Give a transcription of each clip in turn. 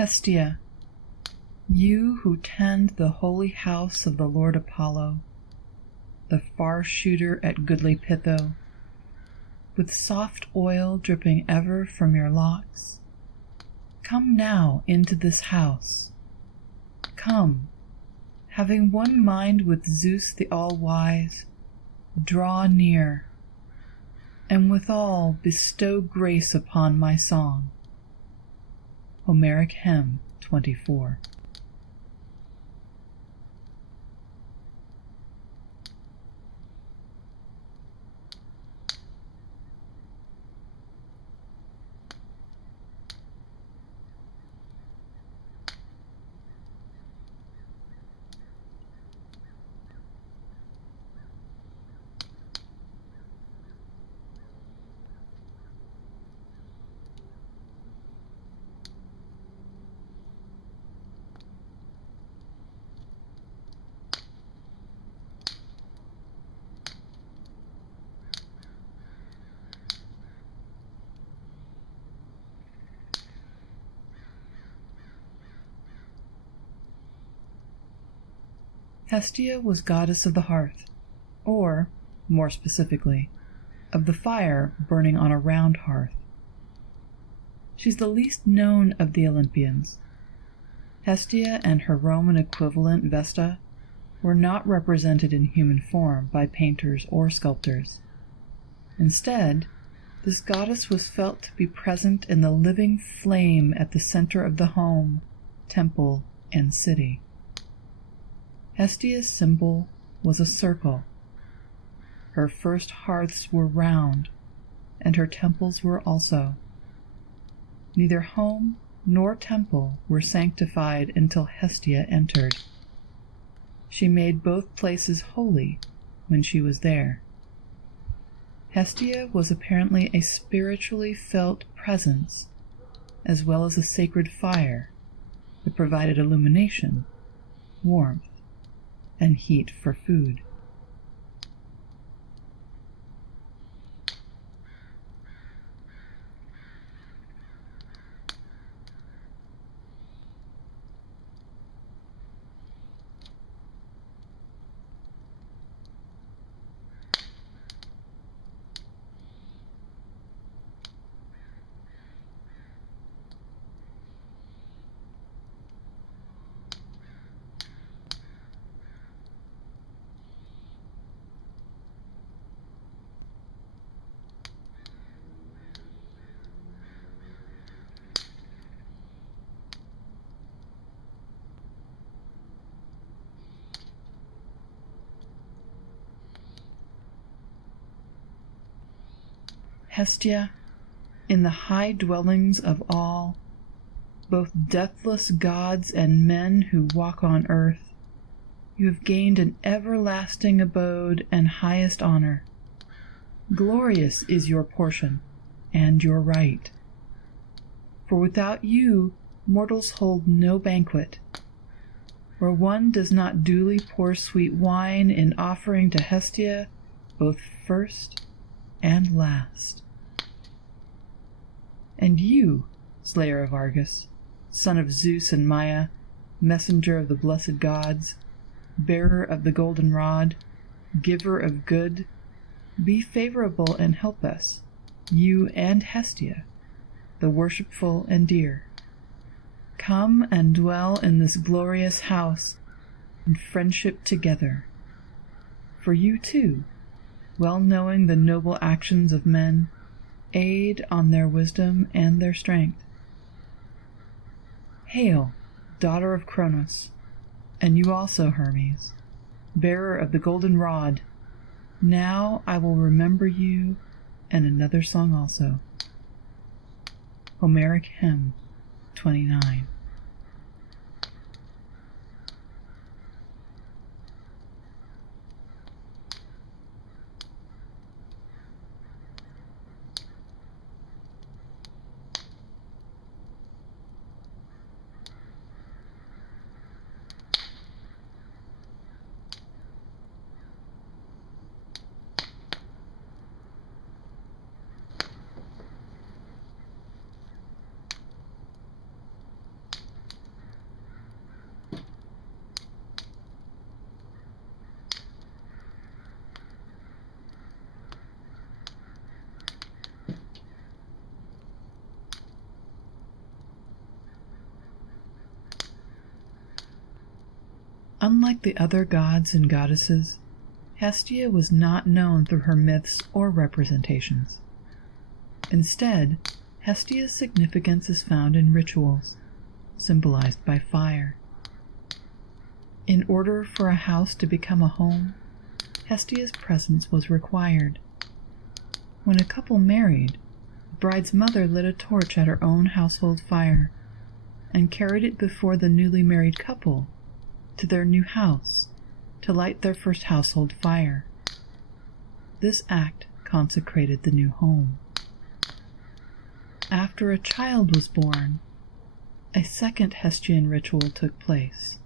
Hestia, you who tend the holy house of the Lord Apollo, the far shooter at goodly Pytho, with soft oil dripping ever from your locks, come now into this house. Come, having one mind with Zeus the all-wise, draw near, and withal bestow grace upon my song. Homeric Hymn 24. Hestia was goddess of the hearth, or, more specifically, of the fire burning on a round hearth. She's the least known of the Olympians. Hestia and her Roman equivalent Vesta were not represented in human form by painters or sculptors. Instead, this goddess was felt to be present in the living flame at the center of the home, temple, and city. Hestia's symbol was a circle. Her first hearths were round, and her temples were also. Neither home nor temple were sanctified until Hestia entered. She made both places holy when she was there. Hestia was apparently a spiritually felt presence, as well as a sacred fire that provided illumination, warmth, and heat for food. Hestia, in the high dwellings of all, both deathless gods and men who walk on earth, you have gained an everlasting abode and highest honor. Glorious is your portion and your right. For without you, mortals hold no banquet. Where one does not duly pour sweet wine in offering to Hestia, both first and last. And you, slayer of Argus, son of Zeus and Maia, messenger of the blessed gods, bearer of the golden rod, giver of good, be favorable and help us, you and Hestia, the worshipful and dear. Come and dwell in this glorious house in friendship together. For you too, well knowing the noble actions of men, aid on their wisdom and their strength. Hail, daughter of Cronos, and you also, Hermes, bearer of the golden rod. Now I will remember you, and another song also. Homeric Hymn 29. Unlike the other gods and goddesses, Hestia was not known through her myths or representations. Instead, Hestia's significance is found in rituals, symbolized by fire. In order for a house to become a home, Hestia's presence was required. When a couple married, the bride's mother lit a torch at her own household fire and carried it before the newly married couple to their new house to light their first household fire. This act consecrated the new home. After a child was born, a second Hestian ritual took place.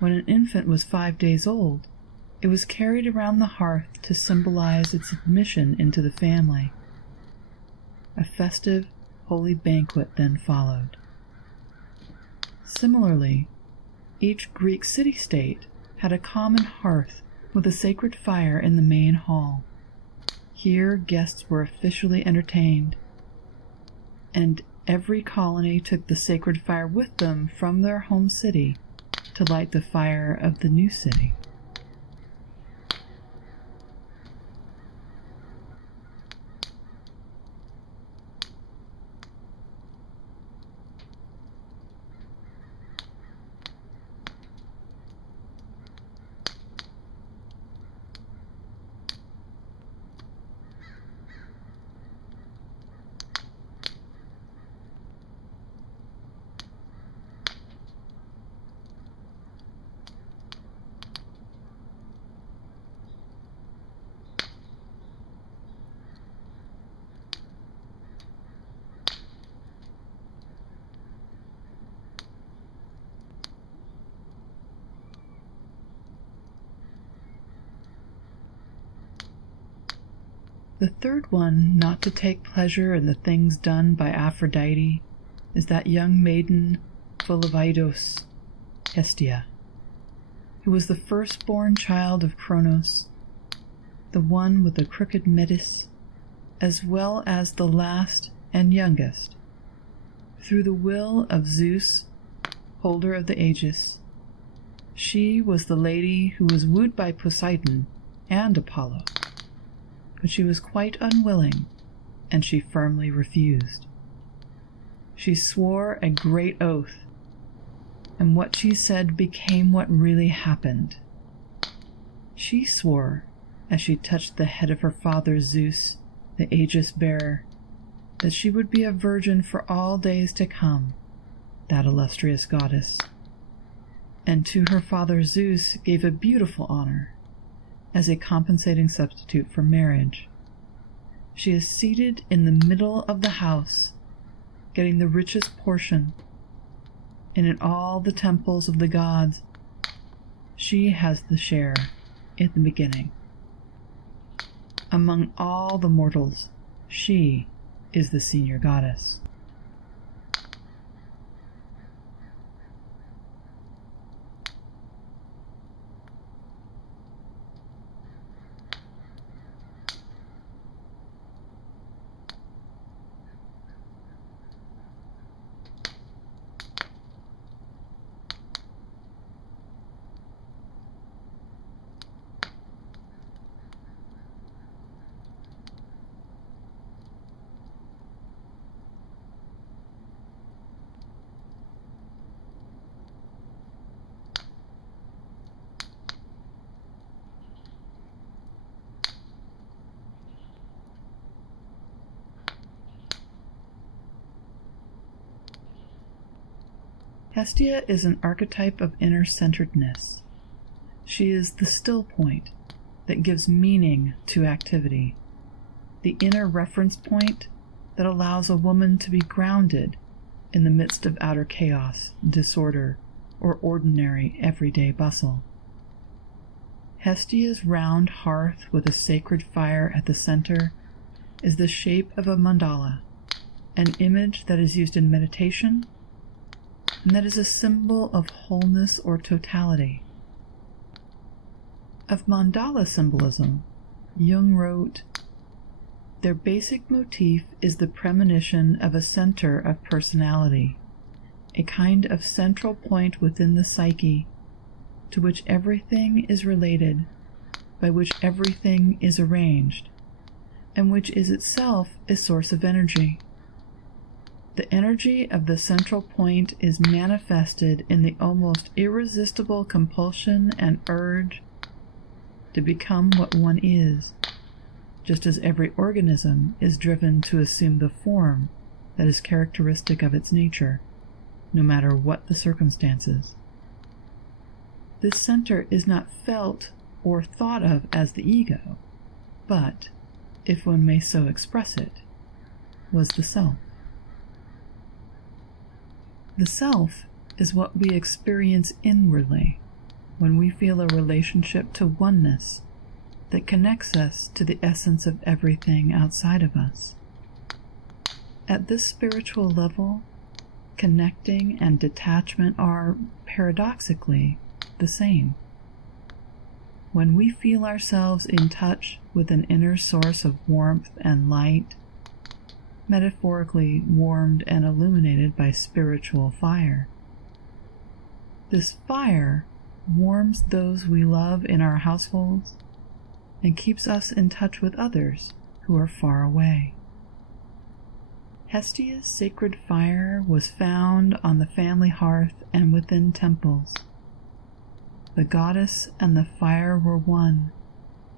When an infant was 5 days old, it was carried around the hearth to symbolize its admission into the family. A festive, holy banquet then followed. Similarly, each Greek city-state had a common hearth with a sacred fire in the main hall. Here guests were officially entertained, and every colony took the sacred fire with them from their home city to light the fire of the new city. The third one not to take pleasure in the things done by Aphrodite is that young maiden full of Eidos, Hestia, who was the firstborn child of Kronos, the one with the crooked metis, as well as the last and youngest. Through the will of Zeus, holder of the Aegis, she was the lady who was wooed by Poseidon and Apollo. But she was quite unwilling, and she firmly refused. She swore a great oath, and what she said became what really happened. She swore, as she touched the head of her father Zeus, the Aegis-bearer, that she would be a virgin for all days to come, that illustrious goddess, and to her father Zeus gave a beautiful honor, as a compensating substitute for marriage. She is seated in the middle of the house, getting the richest portion, and in all the temples of the gods, she has the share in the beginning. Among all the mortals, she is the senior goddess. Hestia is an archetype of inner-centeredness. She is the still point that gives meaning to activity, the inner reference point that allows a woman to be grounded in the midst of outer chaos, disorder, or ordinary everyday bustle. Hestia's round hearth with a sacred fire at the center is the shape of a mandala, an image that is used in meditation, and that is a symbol of wholeness or totality. Of mandala symbolism, Jung wrote, "Their basic motif is the premonition of a center of personality, a kind of central point within the psyche, to which everything is related, by which everything is arranged, and which is itself a source of energy. The energy of the central point is manifested in the almost irresistible compulsion and urge to become what one is, just as every organism is driven to assume the form that is characteristic of its nature, no matter what the circumstances. This center is not felt or thought of as the ego, but, if one may so express it, was the self. The self is what we experience inwardly when we feel a relationship to oneness that connects us to the essence of everything outside of us. At this spiritual level, connecting and detachment are, paradoxically, the same. When we feel ourselves in touch with an inner source of warmth and light, metaphorically warmed and illuminated by spiritual fire, this fire warms those we love in our households and keeps us in touch with others who are far away. Hestia's sacred fire was found on the family hearth and within temples. The goddess and the fire were one,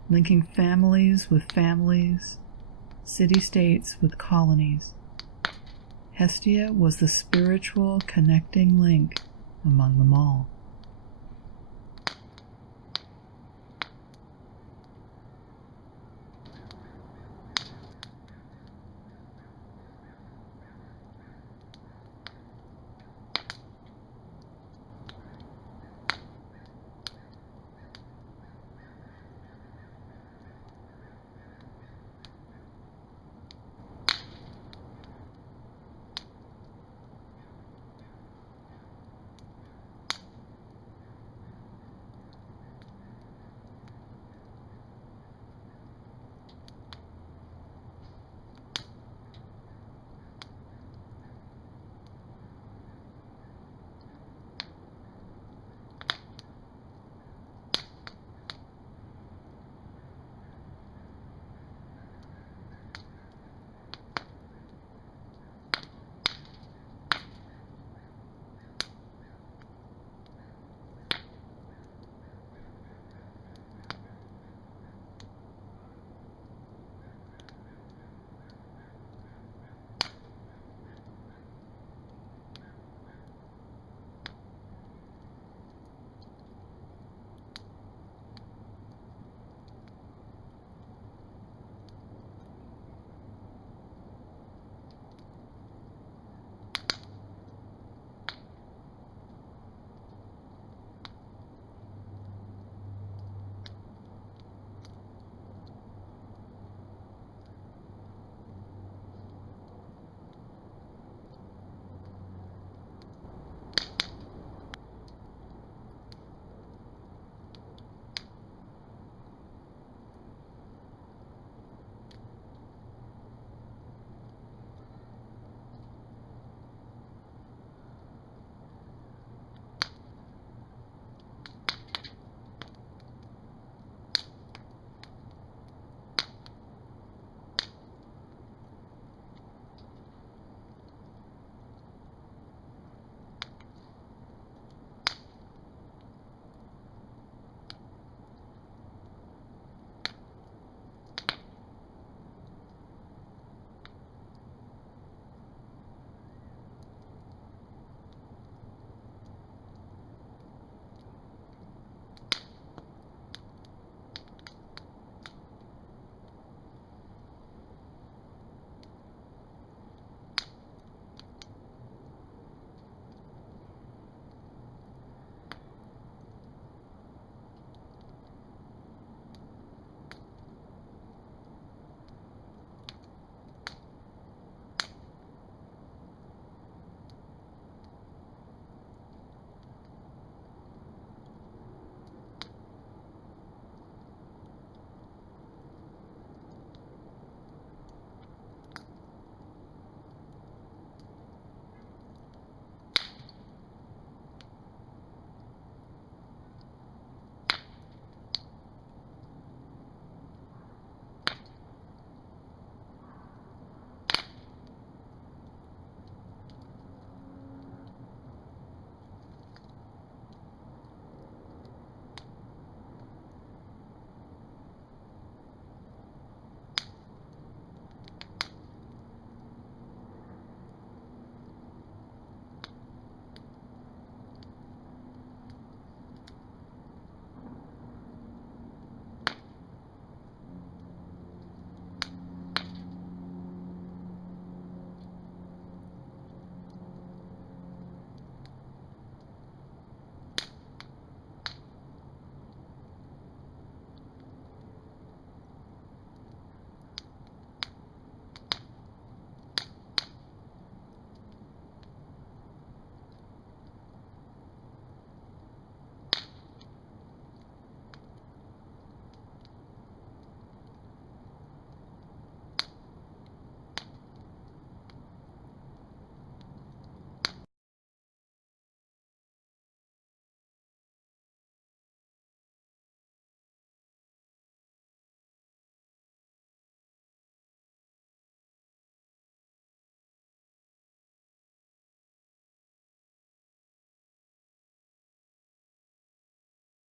linking families with families, city-states with colonies. Hestia was the spiritual connecting link among them all.